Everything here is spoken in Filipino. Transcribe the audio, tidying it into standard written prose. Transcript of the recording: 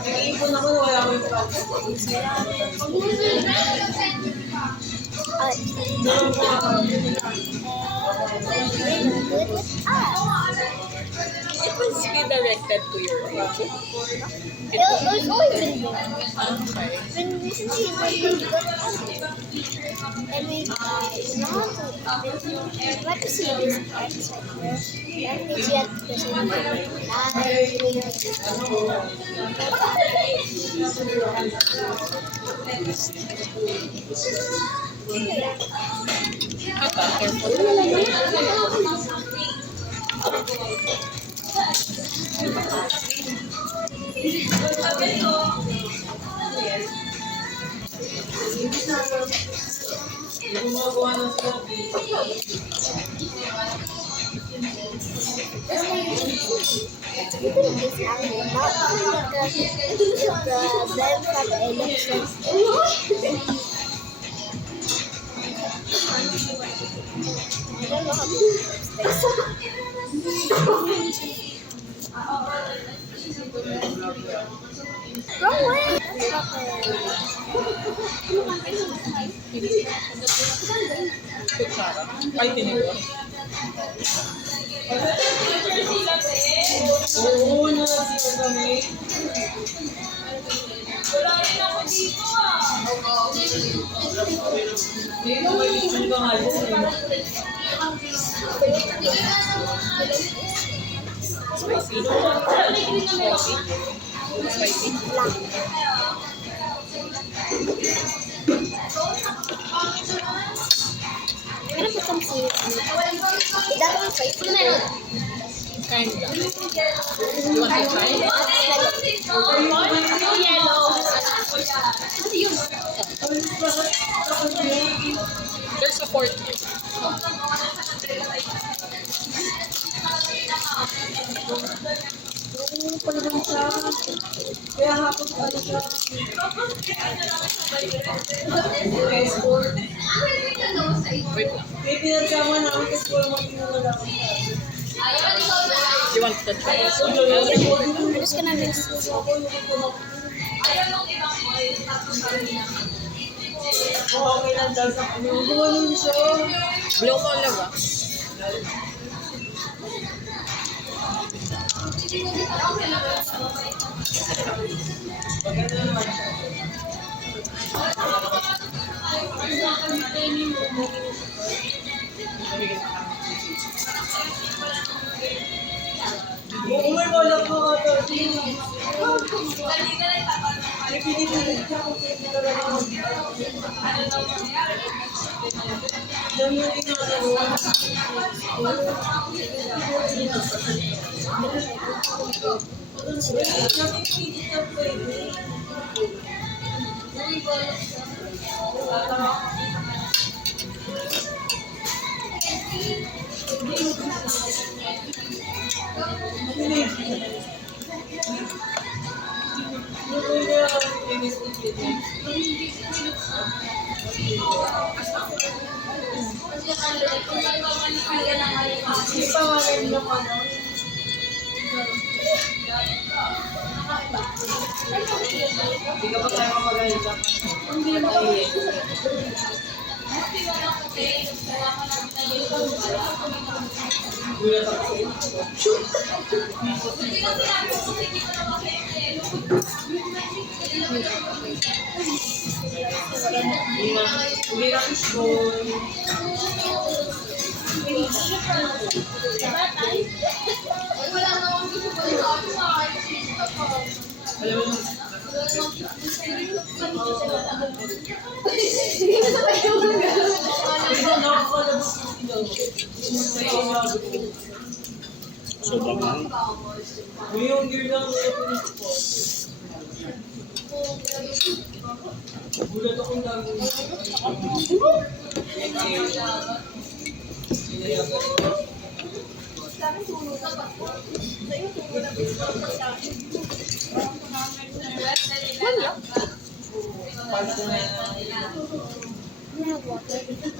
Nag-iipon ako na wala ko yung It was redirected to your YouTube. It's always been there. Okay. When recently when we got and we want to see this parts right here. That means we have to present gumagawa ng wrong way. Kutsara. Ay, tinigo. Oo, nasiya kami. Wala rin ako dito ah. Hindi ko may isang ka nga dyan. Spicy. Spicy. I'm gonna put some seaweed on it. Is that one spicy? Kinda. You want to try? There's a pork here. Oo, palaban siya. Kaya hapon pa siya. Export. Wait lang. May pinagsama namin kasi wala magtinula lang. You want to try? I'm just gonna mix this. Okay lang dahil sa kanya. Gumanon siya. Blow mo lang ba? Maganda naman siya. Umay mo lang po ka ito. May pinipilit siya kung sino talaga yan yung ginagawa. Hindi pa nga rin yung ano. Hindi ka pa tayo kapagalit sa hindi na maiit. Gulat ako sa shoot! Hindi na fishball. Alam mo, yung gear lang ko. Gulat akong gagawin. Pag